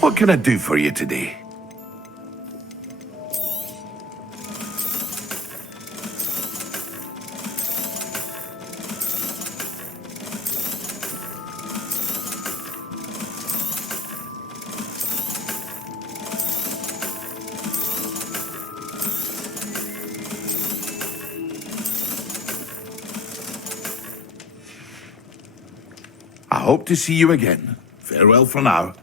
What can I do for you today? I hope to see you again. Farewell for now.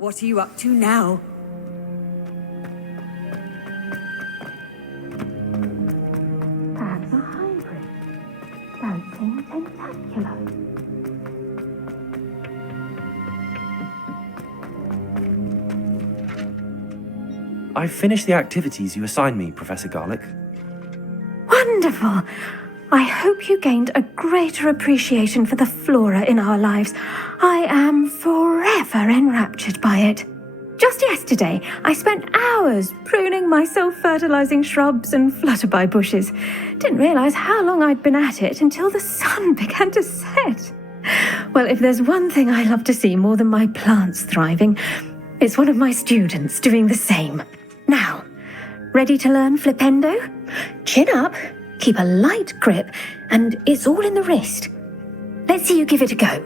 What are you up to now? That's a hybrid. Dancing tentacular. I finished the activities you assigned me, Professor Garlick. Wonderful! I hope you gained a greater appreciation for the flora in our lives. I am forever enraptured by it. Just yesterday, I spent hours pruning my self-fertilizing shrubs and flutterby bushes. Didn't realize how long I'd been at it until the sun began to set. Well, if there's one thing I love to see more than my plants thriving, it's one of my students doing the same. Now, ready to learn flipendo? Chin up, keep a light grip, and it's all in the wrist. Let's see you give it a go.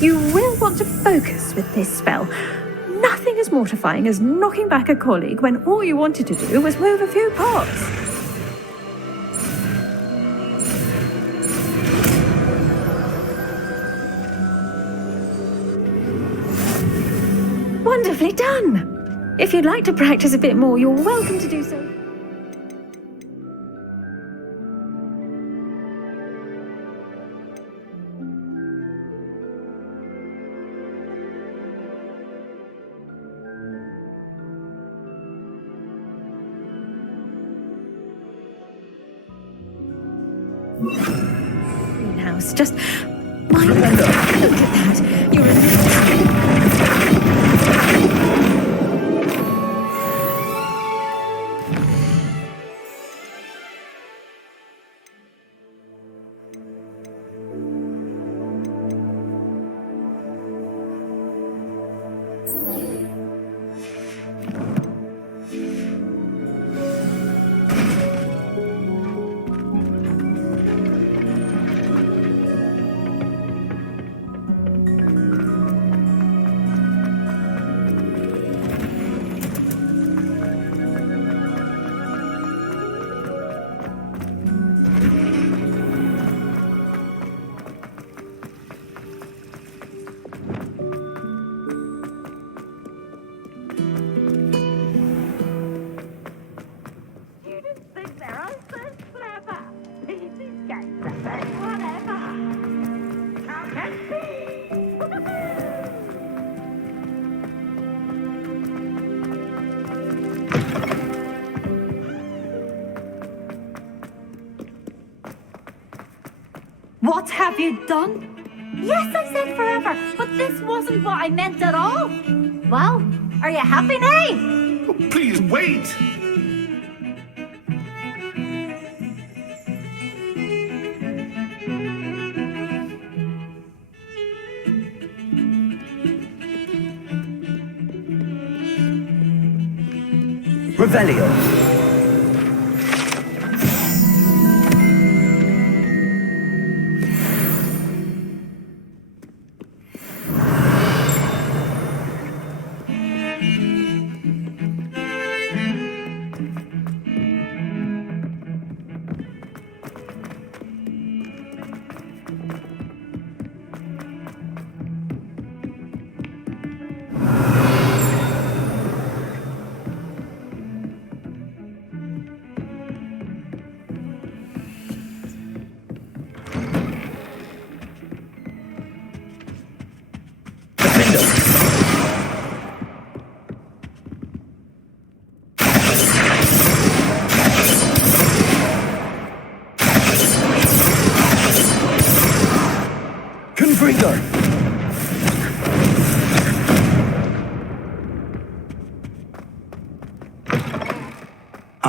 You will want to focus with this spell. Nothing as mortifying as knocking back a colleague when all you wanted to do was move a few pots. Wonderfully done! If you'd like to practice a bit more, you're welcome to do so. Greenhouse, just my look at that. You're What have you done? Yes, I said forever, but this wasn't what I meant at all. Well, are you happy now? Oh, please wait! Revelio.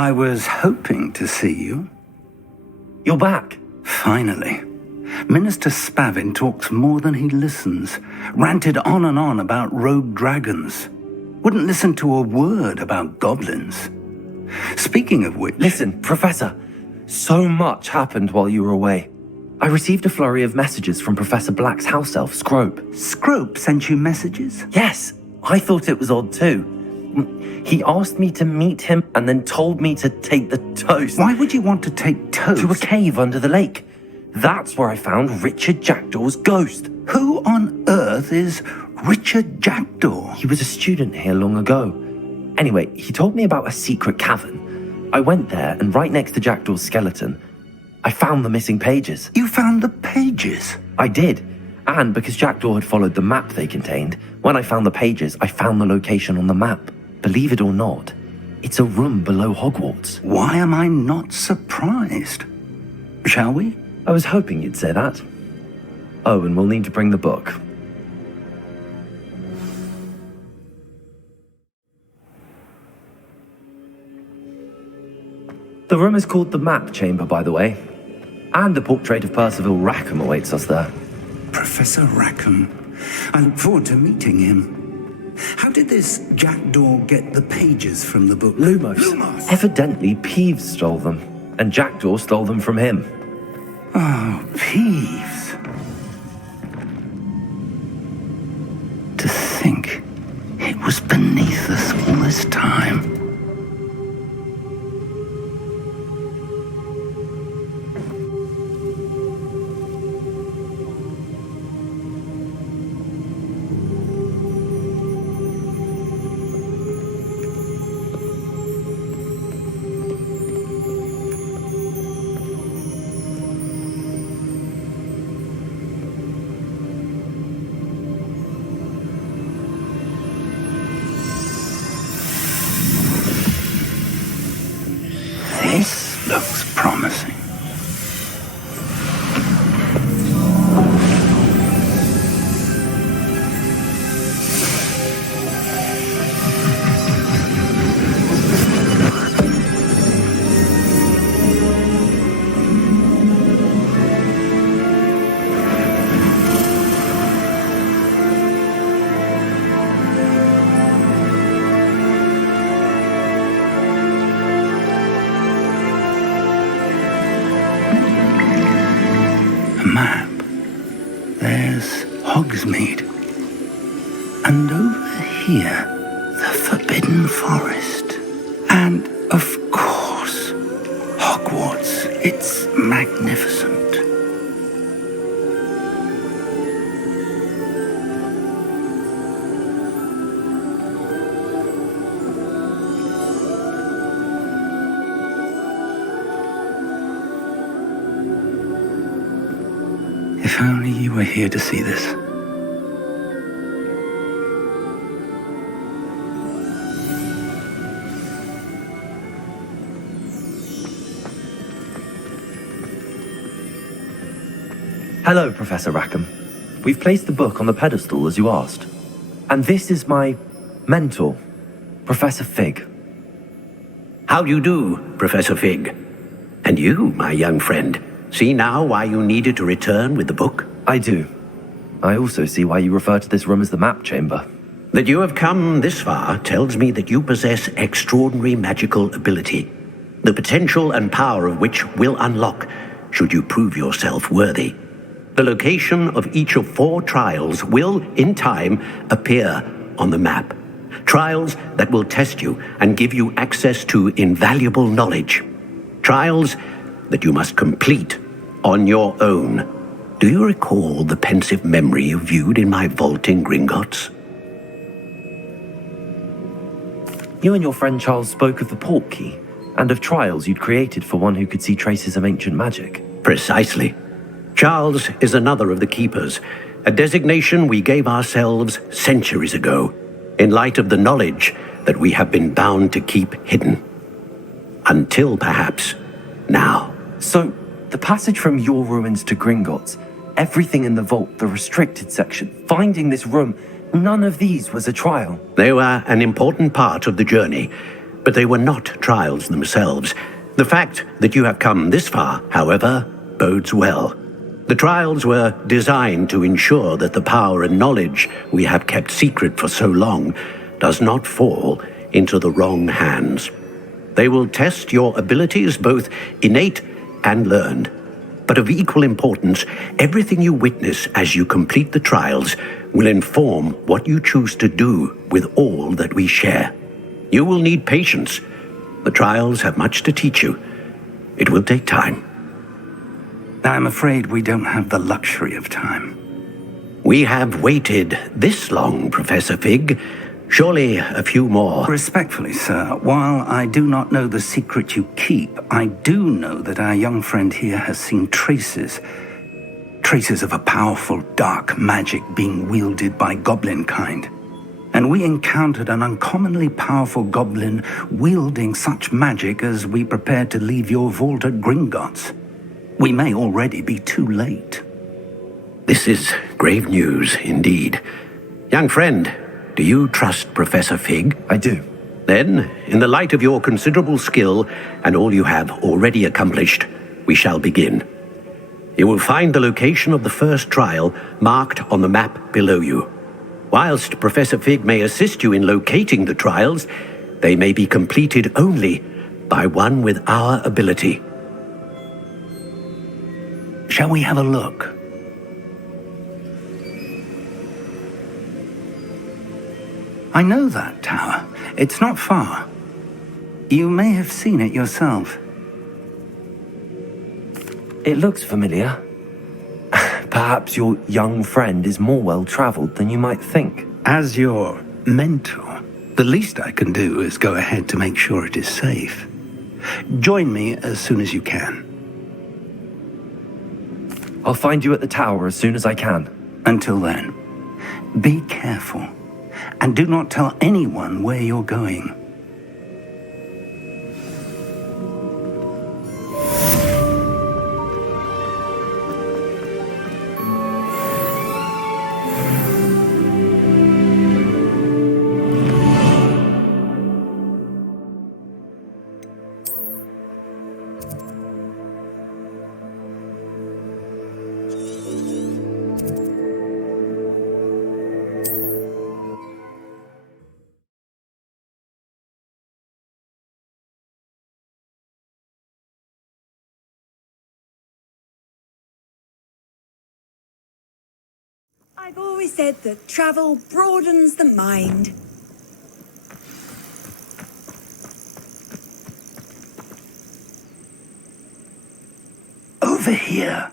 I was hoping to see you. You're back. Finally. Minister Spavin talks more than he listens. Ranted on and on about rogue dragons. Wouldn't listen to a word about goblins. Speaking of which... Listen, Professor. So much happened while you were away. I received a flurry of messages from Professor Black's house elf, Scrope. Scrope sent you messages? Yes, I thought it was odd too. He asked me to meet him and then told me to take the toast. Why would you want to take toast? To a cave under the lake. That's where I found Richard Jackdaw's ghost. Who on earth is Richard Jackdaw? He was a student here long ago. Anyway, he told me about a secret cavern. I went there, and right next to Jackdaw's skeleton, I found the missing pages. You found the pages? I did. And because Jackdaw had followed the map they contained, when I found the pages, I found the location on the map. Believe it or not, it's a room below Hogwarts. Why am I not surprised? Shall we? I was hoping you'd say that. Oh, and we'll need to bring the book. The room is called the Map Chamber, by the way. And the portrait of Percival Rackham awaits us there. Professor Rackham. I look forward to meeting him. How did this Jackdaw get the pages from the book? Lumos. Evidently, Peeves stole them, and Jackdaw stole them from him. Oh, Peeves. To think it was beneath us all this time. This looks promising. Map. There's Hogsmeade. And over here, the Forbidden Forest. And, of course, Hogwarts. It's magnificent. If only you were here to see this. Hello, Professor Rackham. We've placed the book on the pedestal as you asked. And this is my mentor, Professor Fig. How do you do, Professor Fig? And you, my young friend, see now why you needed to return with the book? I do. I also see why you refer to this room as the Map Chamber. That you have come this far tells me that you possess extraordinary magical ability, the potential and power of which will unlock should you prove yourself worthy. The location of each of 4 trials will, in time, appear on the map. Trials that will test you and give you access to invaluable knowledge. Trials that you must complete on your own. Do you recall the pensive memory you viewed in my vault in Gringotts? You and your friend Charles spoke of the port key, and of trials you'd created for one who could see traces of ancient magic. Precisely. Charles is another of the keepers, a designation we gave ourselves centuries ago, in light of the knowledge that we have been bound to keep hidden. Until perhaps now. So, the passage from your ruins to Gringotts, everything in the vault, the restricted section, finding this room, none of these was a trial. They were an important part of the journey, But they were not trials themselves. The fact that you have come this far, however, bodes well. The trials were designed to ensure that the power and knowledge we have kept secret for so long does not fall into the wrong hands. They will test your abilities, both innate and learned. But of equal importance, everything you witness as you complete the trials will inform what you choose to do with all that we share. You will need patience. The trials have much to teach you. It will take time. I'm afraid we don't have the luxury of time. We have waited this long, Professor Fig. Surely a few more. Respectfully, sir, while I do not know the secret you keep, I do know that our young friend here has seen traces of a powerful dark magic being wielded by goblin kind. And we encountered an uncommonly powerful goblin wielding such magic as we prepared to leave your vault at Gringotts. We may already be too late. This is grave news indeed. Young friend, do you trust Professor Fig? I do. Then, in the light of your considerable skill and all you have already accomplished, we shall begin. You will find the location of the first trial marked on the map below you. Whilst Professor Fig may assist you in locating the trials, they may be completed only by one with our ability. Shall we have a look? I know that tower. It's not far. You may have seen it yourself. It looks familiar. Perhaps your young friend is more well-traveled than you might think. As your mentor, the least I can do is go ahead to make sure it is safe. Join me as soon as you can. I'll find you at the tower as soon as I can. Until then, be careful. And do not tell anyone where you're going. I've always said that travel broadens the mind. Over here.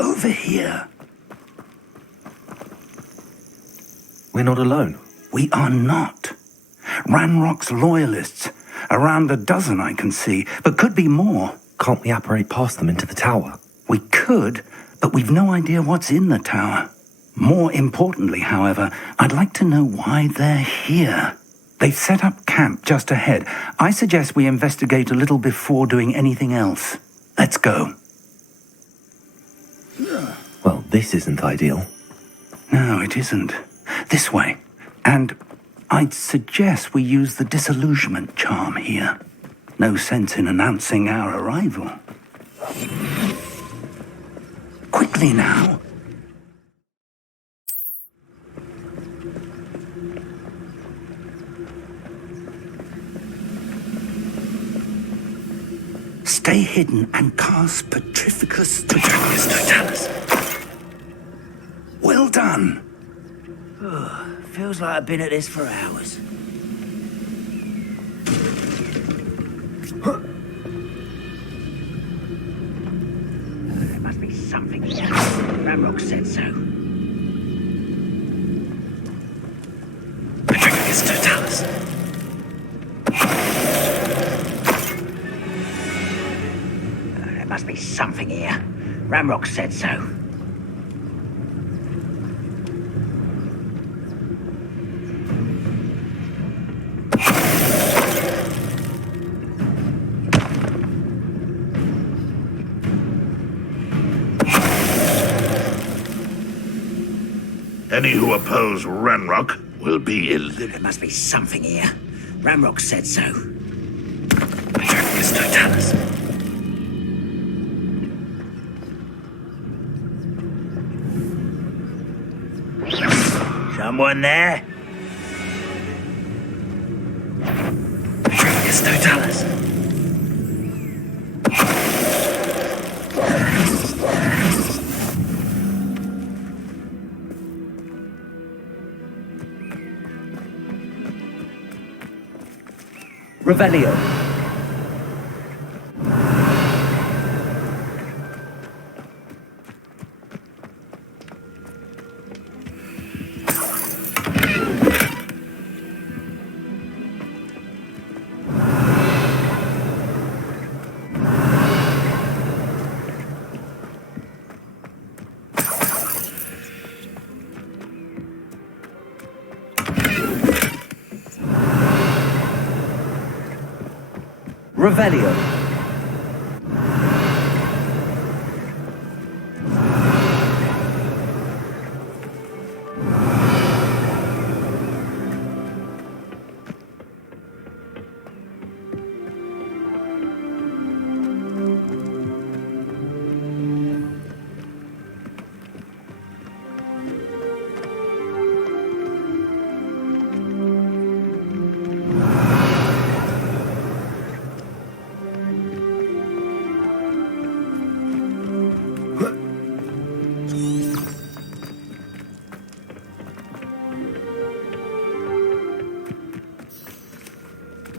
Over here. We're not alone. We are not. Ranrock's loyalists. Around a dozen I can see, but could be more. Can't we apparate past them into the tower? We could, but we've no idea what's in the tower. More importantly, however, I'd like to know why they're here. They've set up camp just ahead. I suggest we investigate a little before doing anything else. Let's go. Well, this isn't ideal. No, it isn't. This way. And I'd suggest we use the disillusionment charm here. No sense in announcing our arrival. Quickly now. Stay hidden and cast Petrificus Totalus. Well done. Feels like I've been at this for hours. must be something here. Ramrock said so. Petrificus totalis. There must be something here. Ramrock said so. Any who oppose Ranrock will be There must be something here. Ramrock said so. Petrificus totalis. Someone there? Petrificus totalis. Revelio. Revelio.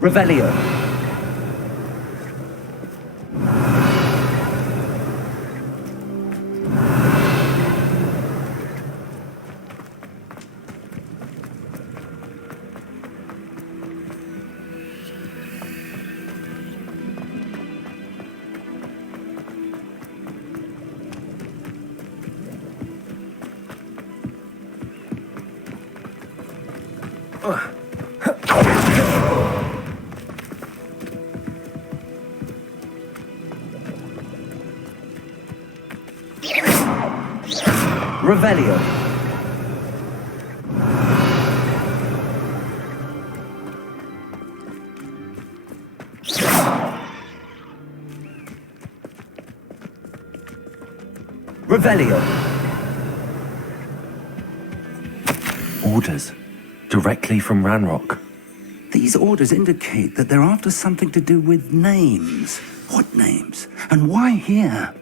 Revelio. Revelio. Revelio. Orders. Directly from Ranrock. These orders indicate that they're after something to do with names. What names? And why here?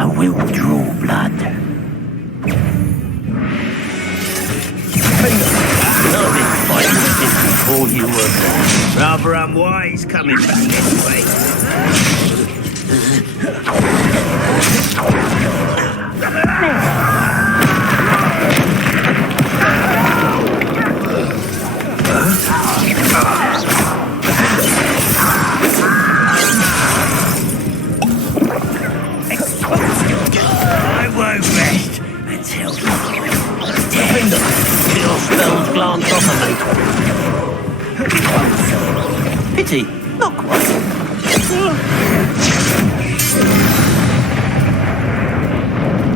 I will draw blood. I've been fighting this before you were born. Rather unwise coming back this way. I won't rest until death. Your spells glance off of me. Pity, not quite.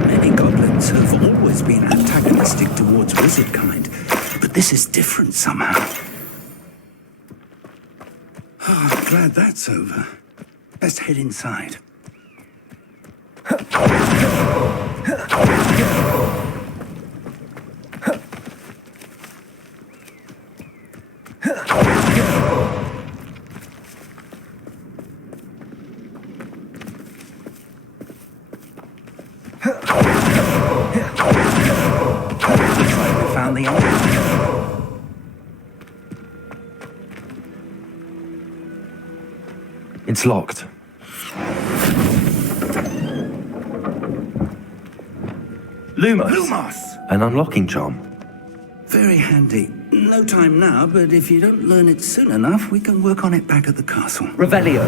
Many goblins have always been antagonistic towards wizard kind, but this is different somehow. Oh, I'm glad that's over. Best head inside. Looks like we found the enemy. It's locked. Lumos. Lumos! An unlocking charm. Very handy. No time now, but if you don't learn it soon enough, we can work on it back at the castle. Revelio.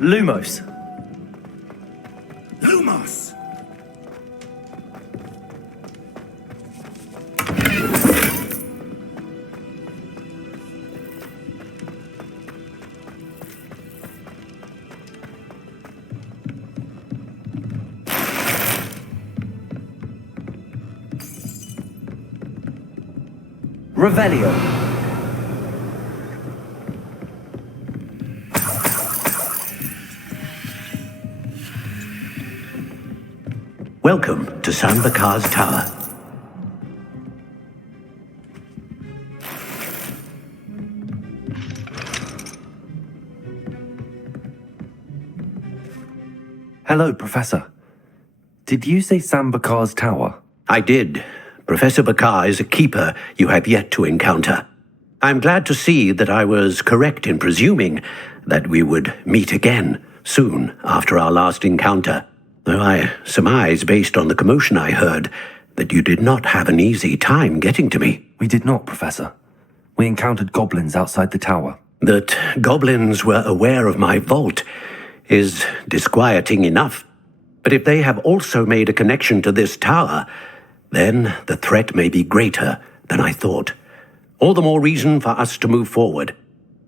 Lumos. Lumos! Revelio. Welcome to Sambakar's Tower. Hello, Professor. Did you say Sambakar's Tower? I did. Professor Bakar is a keeper you have yet to encounter. I'm glad to see that I was correct in presuming that we would meet again soon after our last encounter, though I surmise, based on the commotion I heard, that you did not have an easy time getting to me. We did not, Professor. We encountered goblins outside the tower. That goblins were aware of my vault is disquieting enough. But if they have also made a connection to this tower, then the threat may be greater than I thought. All the more reason for us to move forward.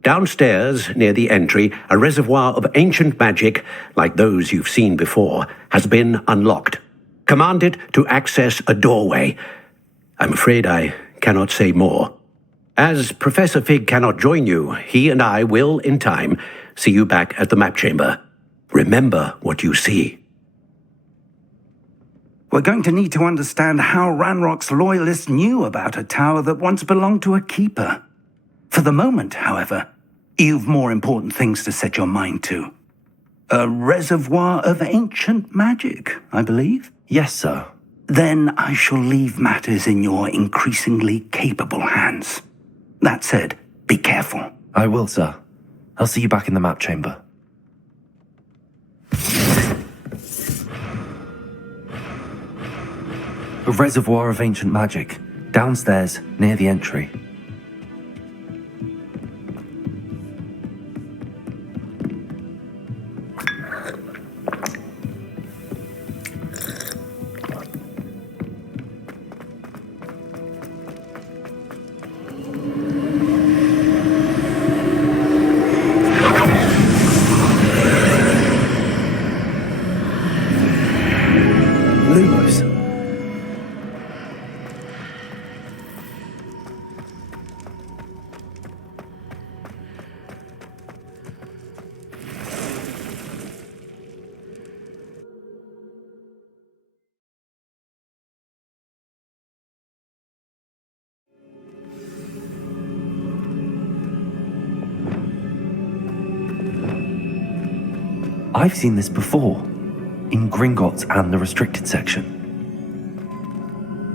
Downstairs, near the entry, a reservoir of ancient magic, like those you've seen before, has been unlocked. Commanded to access a doorway. I'm afraid I cannot say more. As Professor Fig cannot join you, he and I will, in time, see you back at the map chamber. Remember what you see. We're going to need to understand how Ranrock's loyalists knew about a tower that once belonged to a keeper. For the moment, however, you've more important things to set your mind to. A reservoir of ancient magic, I believe? Yes, sir. Then I shall leave matters in your increasingly capable hands. That said, be careful. I will, sir. I'll see you back in the map chamber. A reservoir of ancient magic, downstairs, near the entry. Lumos. I've seen this before, in Gringotts and the restricted section.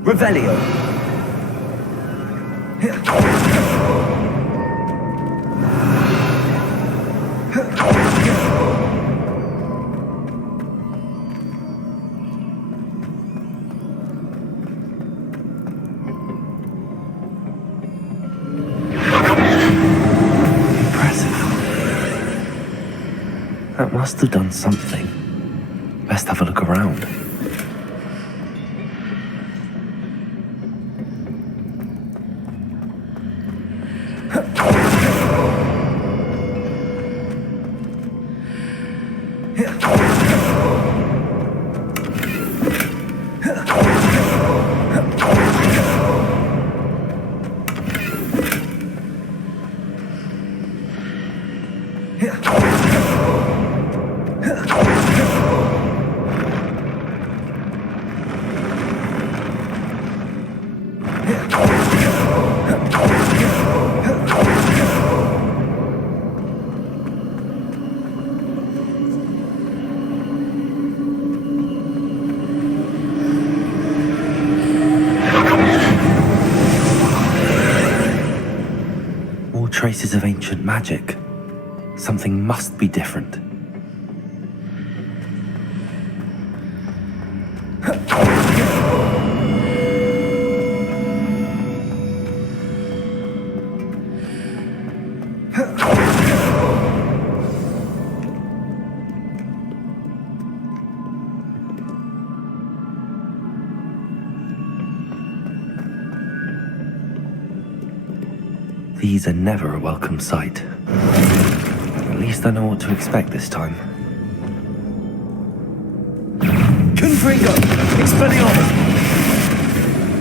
Revelio! That must have done something. Best have a look around. Traces of ancient magic. Something must be different. These are never a welcome sight. At least I know what to expect this time. Confringo! Expelliarmus!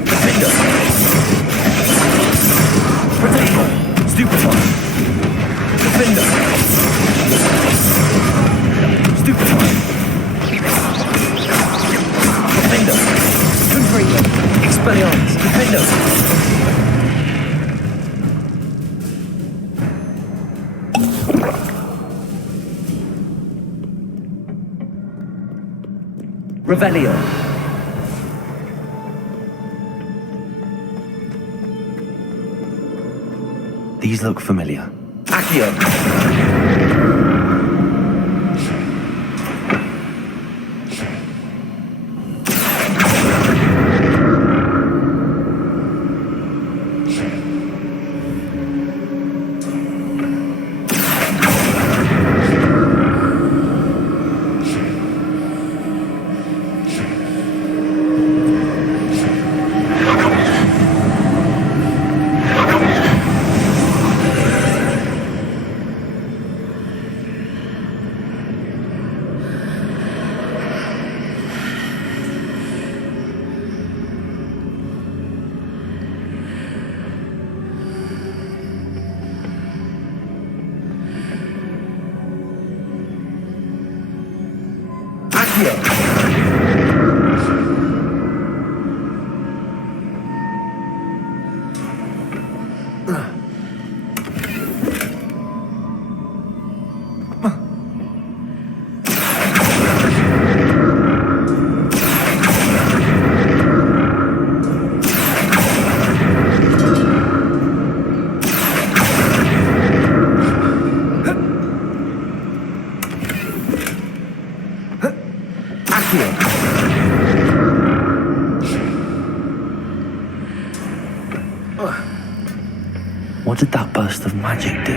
Defender! Protego! Stupefy! Defender! Stupefy! Defender! Confringo! Expelliarmus! Defender! Revelio. These look familiar. Accio. What did that burst of magic do?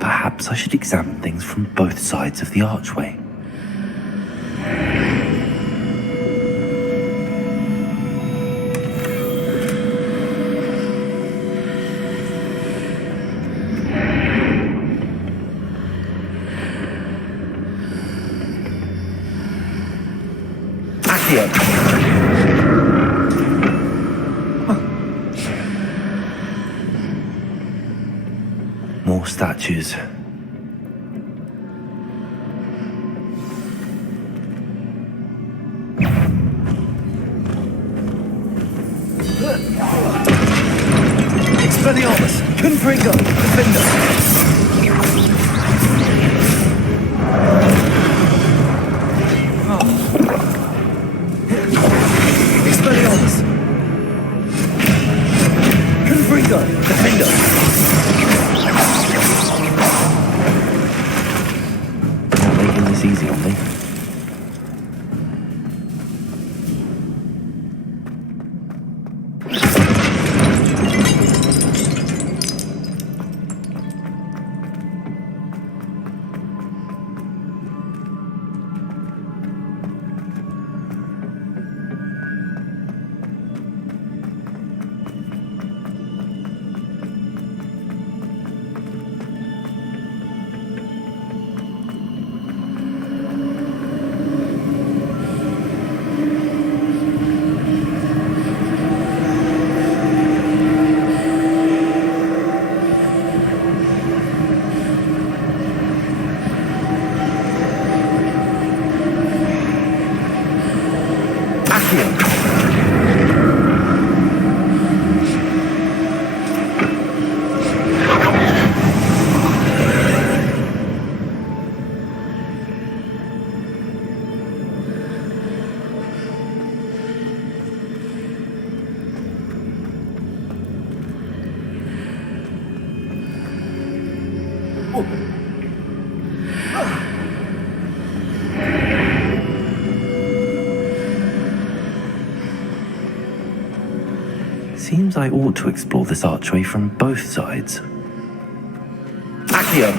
Perhaps I should examine things from both sides of the archway. More statues. Expelliarmus! Confringo! Defender! Expelliarmus! Confringo! Defender! Making this easy on me. Seems I ought to explore this archway from both sides. Accio!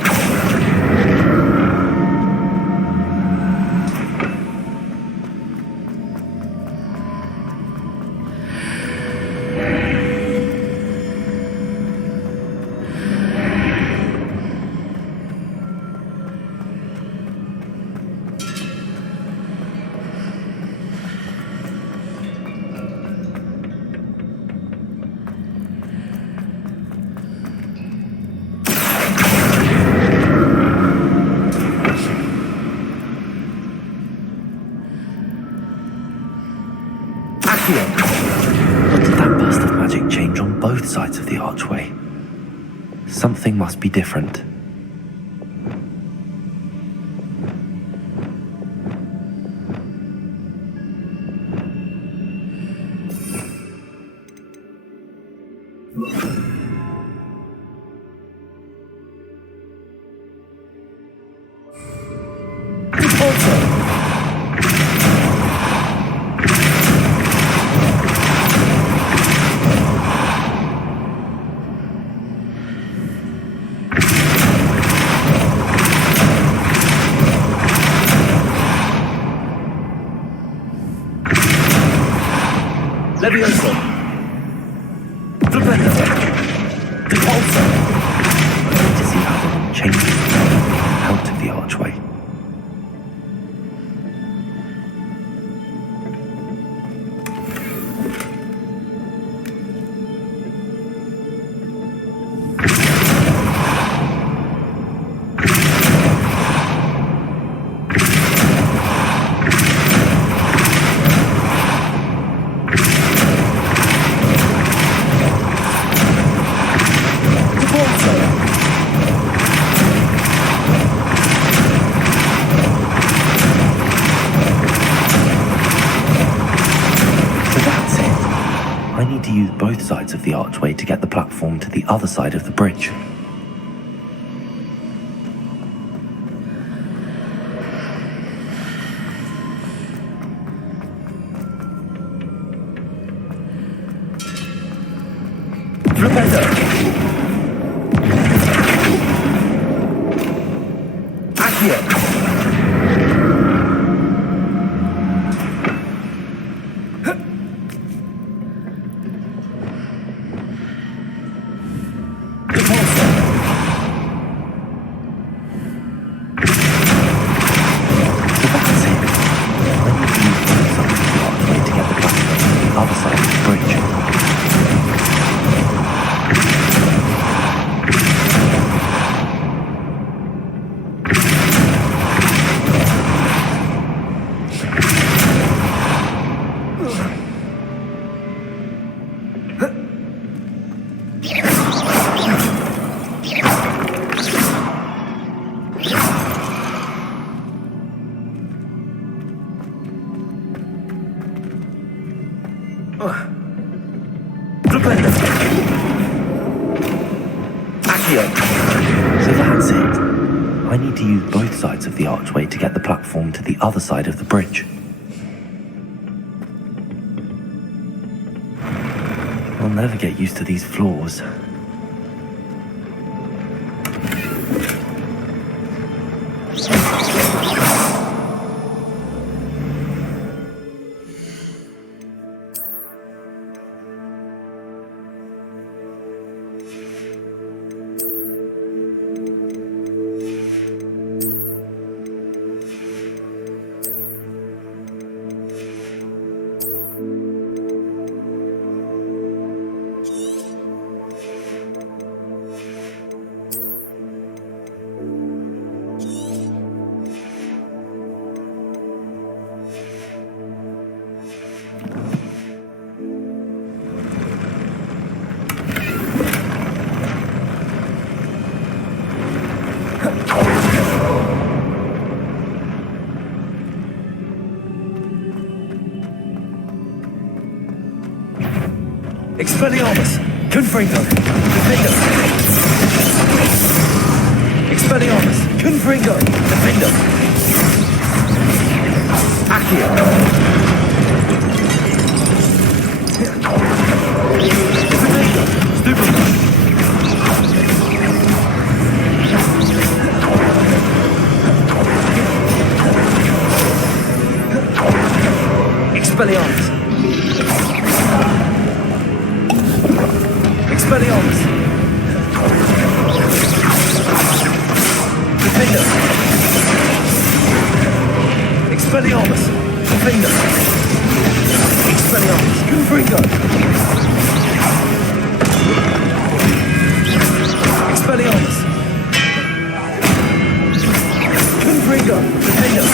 What did that burst of magic change on both sides of the archway? Something must be different. Levioso! Flipendo! Depulso! I need to see how the room changes out of the archway. Use both sides of the archway to get the platform to the other side of the bridge. So that's it. I need to use both sides of the archway to get the platform to the other side of the bridge. I'll never get used to these floors. Expelliarmus! Confringo! Defendo! Expelliarmus! Confringo! Defendo! Accio! Expelliarmus! Expelliarmus! Defender! Expelliarmus! Defender! Expelliarmus! Confringo! Expelliarmus! Confringo! Defender!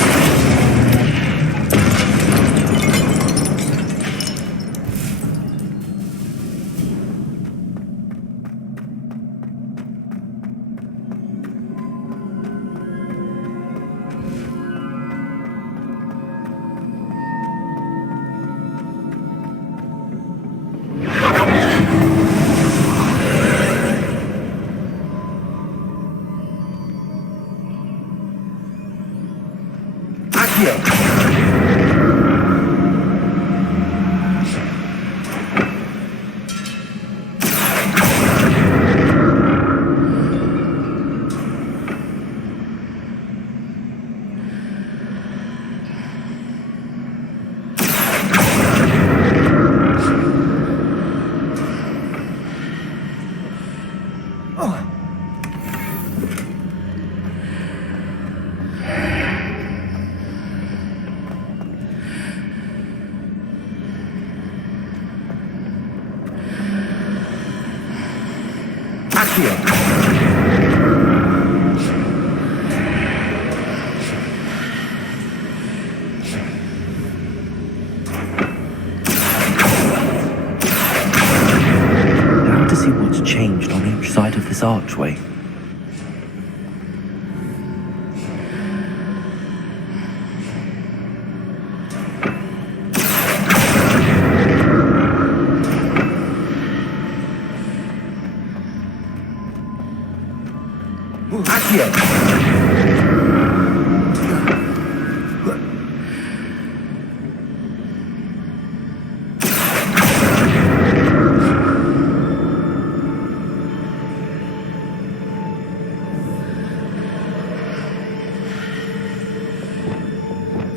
Now to see what's changed on each side of this archway.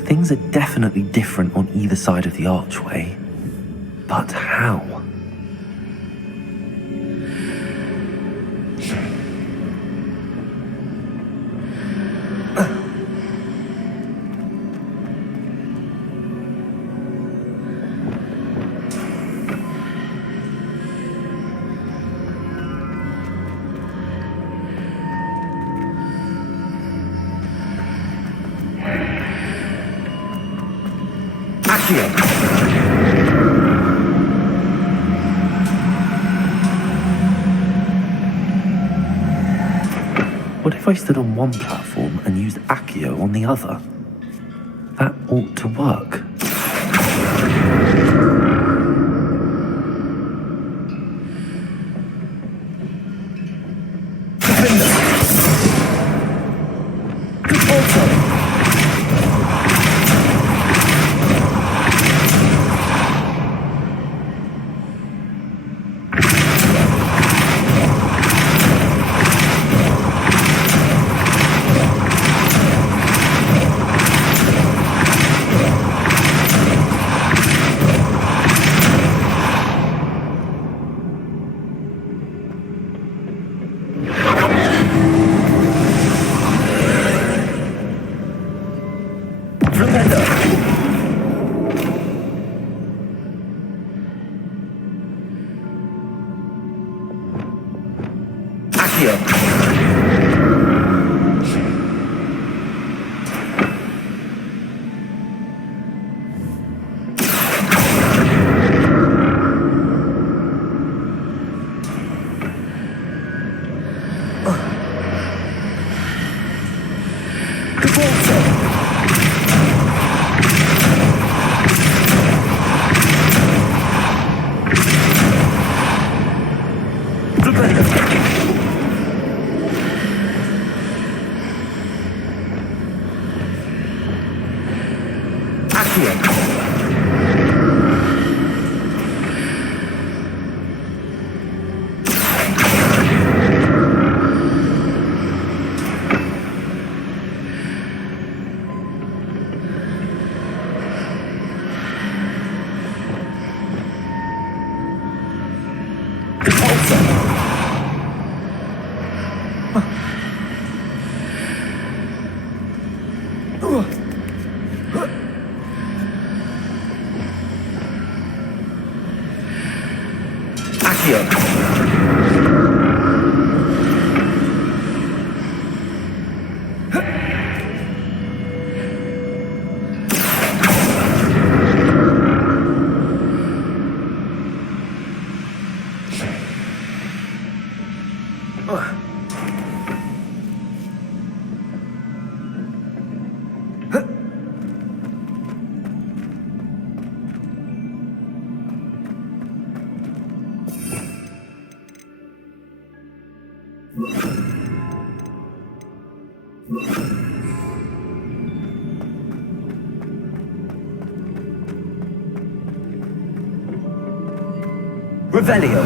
Things are definitely different on either side of the archway. But how? What if I stood on one platform and used Accio on the other? That ought to work. Revelio.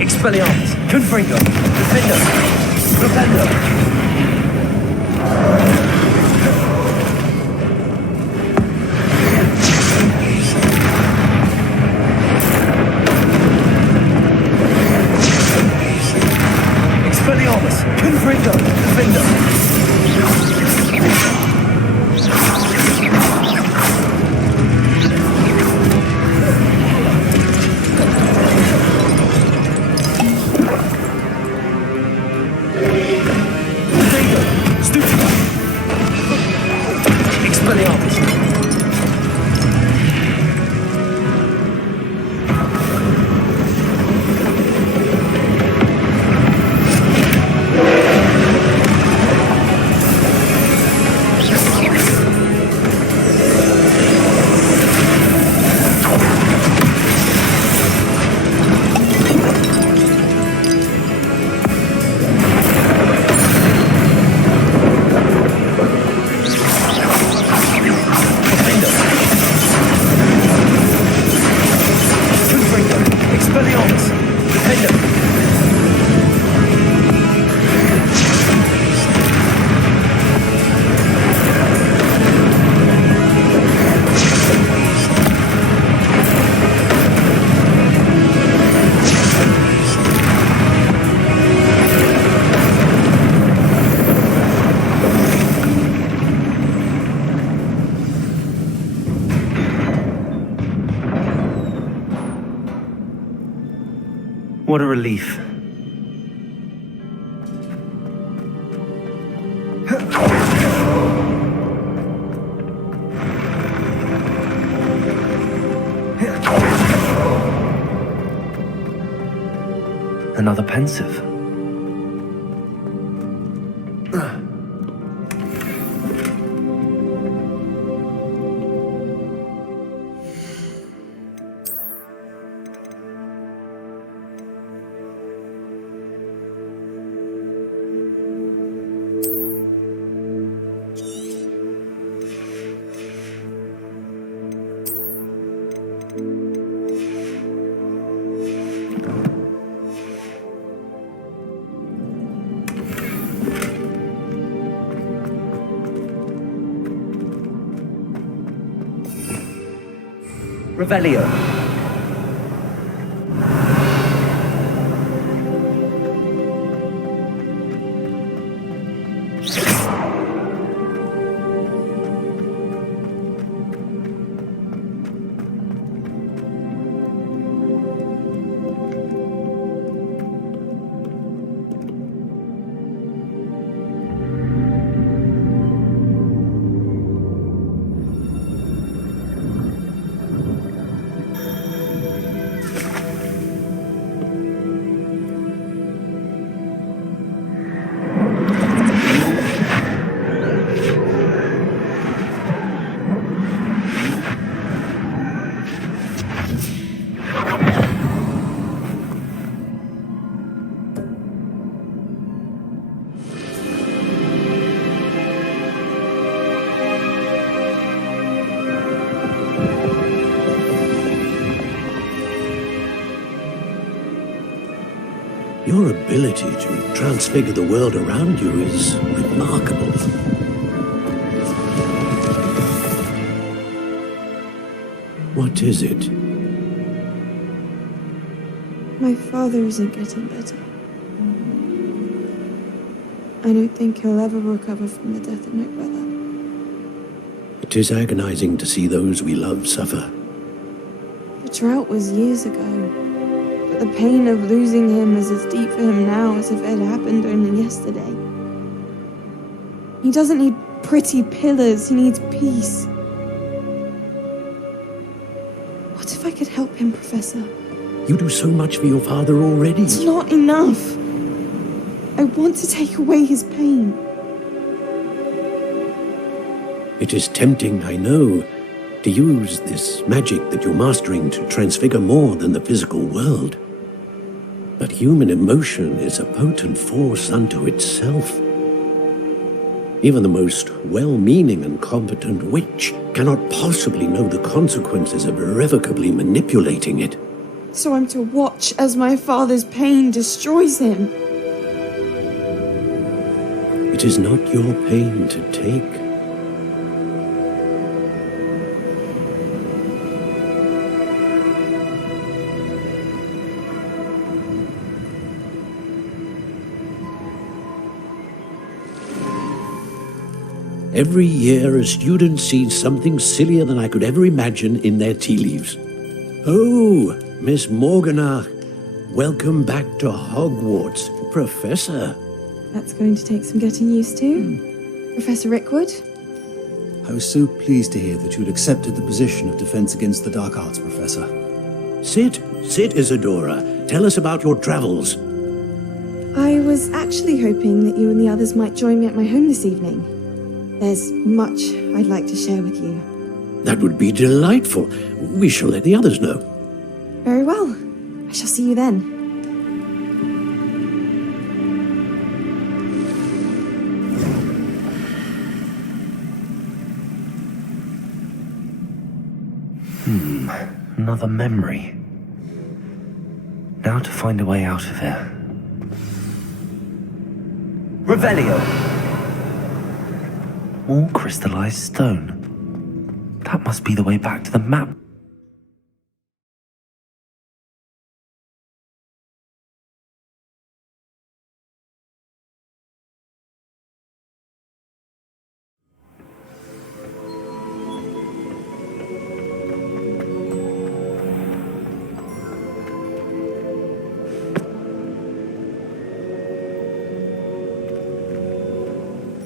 Expelliarmus, Confringo, Defender, Propendo. Expelliarmus, Confringo, Defender. What a relief. Another pensive. Revelio. Your ability to transfigure the world around you is remarkable. What is it? My father isn't getting better. I don't think he'll ever recover from the death of my brother. It is agonizing to see those we love suffer. The drought was years ago, but the pain of losing him is as deep for him now as if it had happened only yesterday. He doesn't need pretty pillars, he needs peace. What if I could help him, Professor? You do so much for your father already. It's not enough. I want to take away his pain. It is tempting, I know, to use this magic that you're mastering to transfigure more than the physical world. But human emotion is a potent force unto itself. Even the most well-meaning and competent witch cannot possibly know the consequences of irrevocably manipulating it. So I'm to watch as my father's pain destroys him. It is not your pain to take. Every year, a student sees something sillier than I could ever imagine in their tea leaves. Oh, Miss Morganach, welcome back to Hogwarts, Professor. That's going to take some getting used to. Professor Rickwood? I was so pleased to hear that you'd accepted the position of Defense Against the Dark Arts, Professor. Sit, Isadora. Tell us about your travels. I was actually hoping that you and the others might join me at my home this evening. There's much I'd like to share with you. That would be delightful. We shall let the others know. Very well. I shall see you then. Another memory. Now to find a way out of here. Revelio! More crystallized stone. That must be the way back to the map.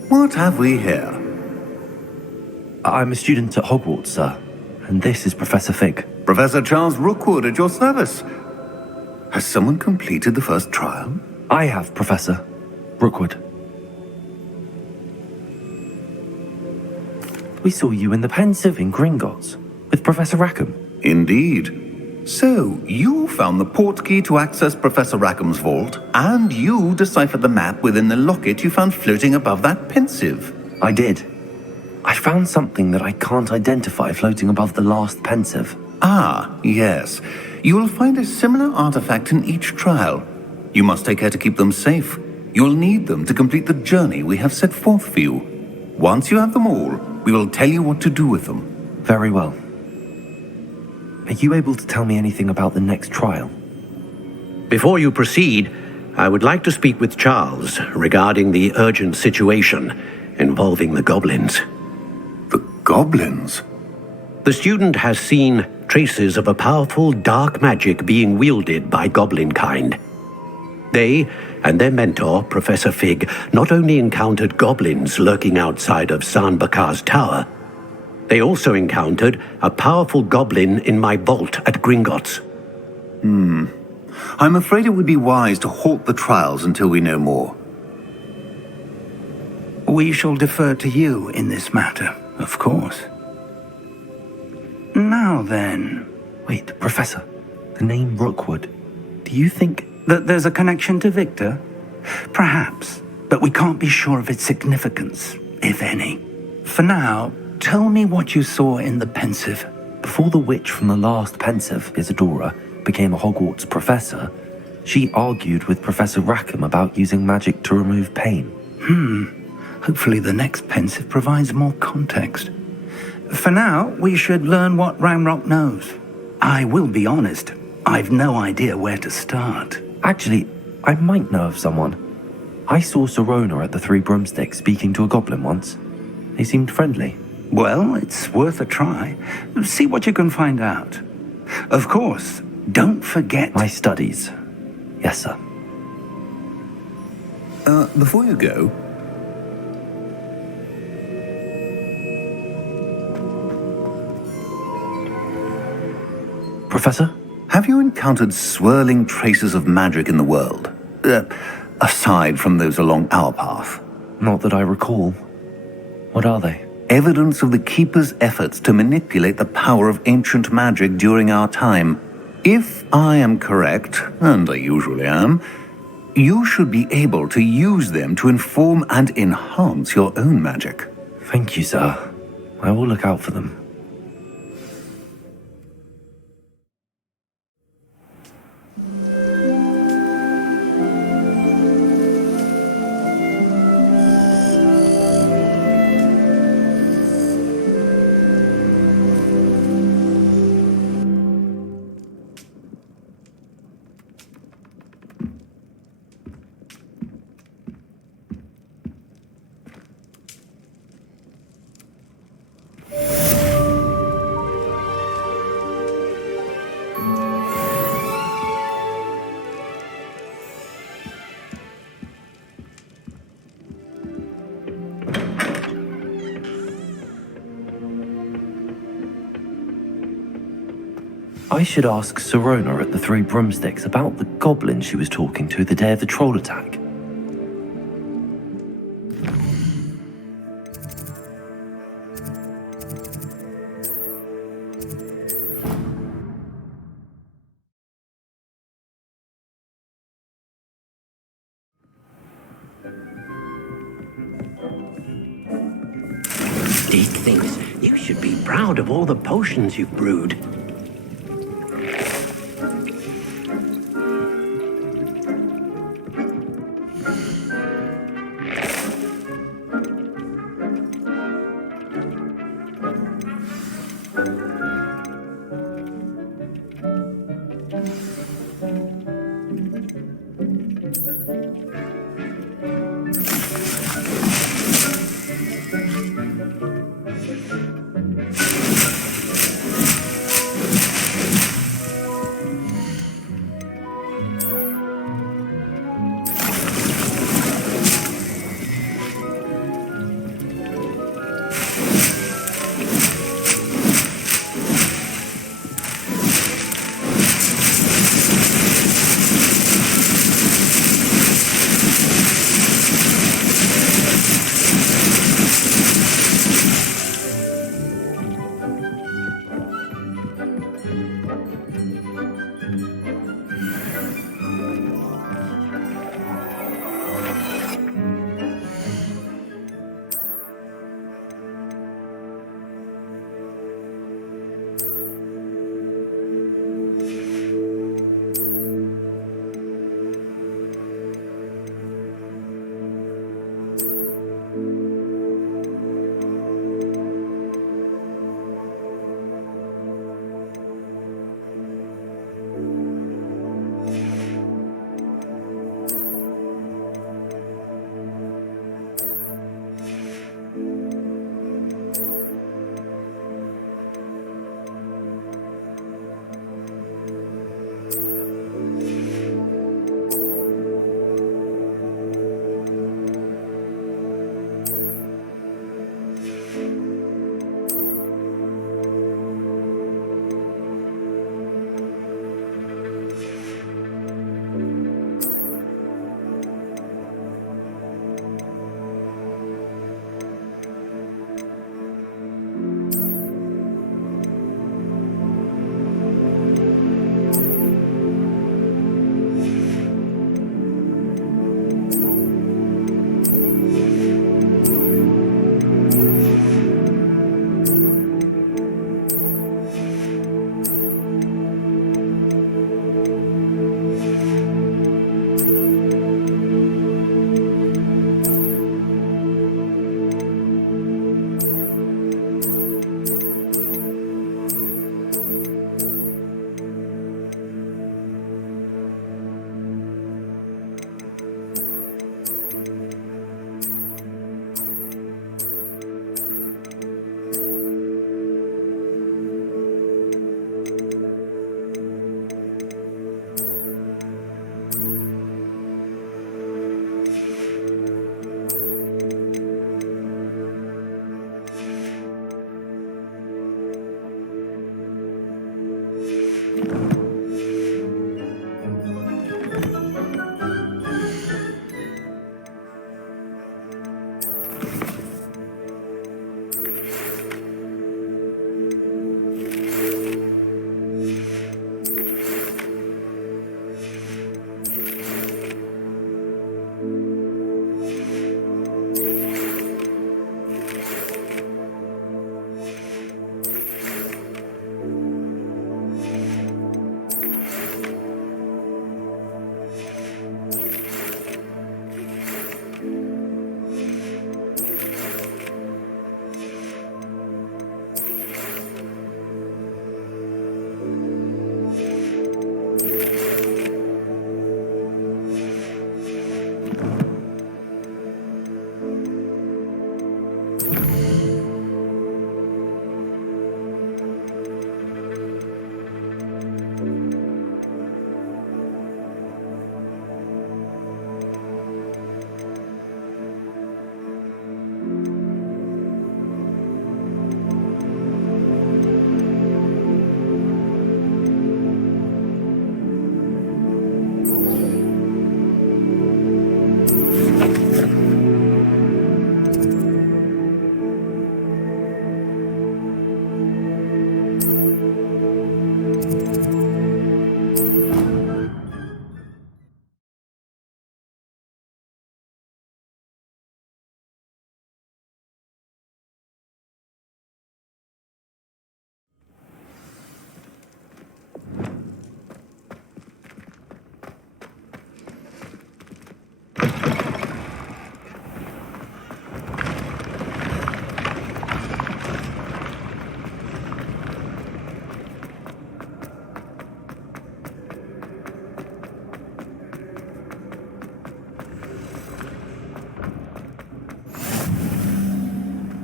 What have we here? I'm a student at Hogwarts, sir. And this is Professor Fig. Professor Charles Rookwood at your service. Has someone completed the first trial? I have, Professor Rookwood. We saw you in the Pensive in Gringotts with Professor Rackham. Indeed. So, you found the portkey to access Professor Rackham's vault, and you deciphered the map within the locket you found floating above that Pensive. I did. I found something that I can't identify floating above the last Pensive. Ah, yes. You will find a similar artifact in each trial. You must take care to keep them safe. You'll need them to complete the journey we have set forth for you. Once you have them all, we will tell you what to do with them. Very well. Are you able to tell me anything about the next trial? Before you proceed, I would like to speak with Charles regarding the urgent situation involving the goblins. The goblins? The student has seen traces of a powerful dark magic being wielded by goblin kind. They and their mentor, Professor Fig, not only encountered goblins lurking outside of San Bakar's tower, they also encountered a powerful goblin in my vault at Gringotts. I'm afraid it would be wise to halt the trials until we know more. We shall defer to you in this matter, of course. Now then... Wait, Professor. The name Rookwood. Do you think... that there's a connection to Victor? Perhaps, but we can't be sure of its significance, if any. For now, tell me what you saw in the Pensive. Before the witch from the last Pensive, Isadora, became a Hogwarts professor, She argued with Professor Rackham about using magic to remove pain. Hopefully the next pensive provides more context. For now, we should learn what Ranrock knows. I will be honest, I've no idea where to start. Actually, I might know of someone. I saw Sirona at the Three Broomsticks speaking to a goblin once. They seemed friendly. Well, it's worth a try. See what you can find out. Of course, don't forget... My studies. Yes, sir. Before you go... Professor? Have you encountered swirling traces of magic in the world? Aside from those along our path? Not that I recall. What are they? Evidence of the Keeper's efforts to manipulate the power of ancient magic during our time. If I am correct, and I usually am, you should be able to use them to inform and enhance your own magic. Thank you, sir. I will look out for them. I should ask Sirona at the Three Broomsticks about the goblin she was talking to the day of the troll attack. Dick thinks you should be proud of all the potions you've brewed.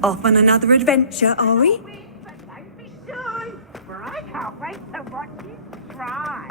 Off on another adventure, are we? But don't be shy, for I can't wait to watch you try.